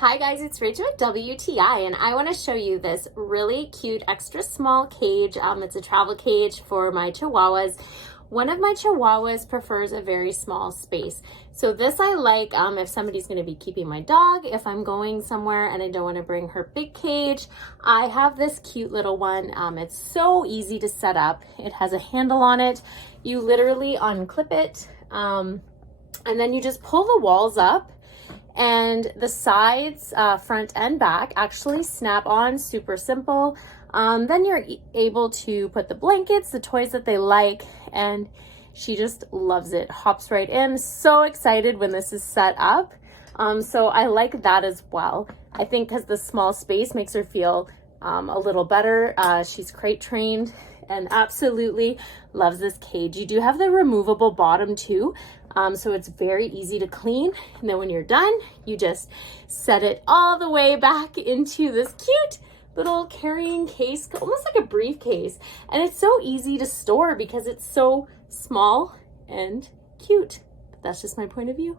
Hi guys, it's Rachel at WTI and I want to show you this really cute extra small cage. It's a travel cage for my Chihuahuas. One of my Chihuahuas prefers a very small space. So this I like if somebody's going to be keeping my dog, if I'm going somewhere and I don't want to bring her big cage. I have this cute little one. It's so easy to set up. It has a handle on it. You literally unclip it and then you just pull the walls up. And the sides, front and back, actually snap on, super simple. Then you're able to put the blankets, the toys that they like, and she just loves it, hops right in. So excited when this is set up. So I like that as well. I think because the small space makes her feel a little better. She's crate trained and absolutely loves this cage. You do have the removable bottom too. So it's very easy to clean. And then when you're done, you just set it all the way back into this cute little carrying case, almost like a briefcase. And it's so easy to store because it's so small and cute. But that's just my point of view.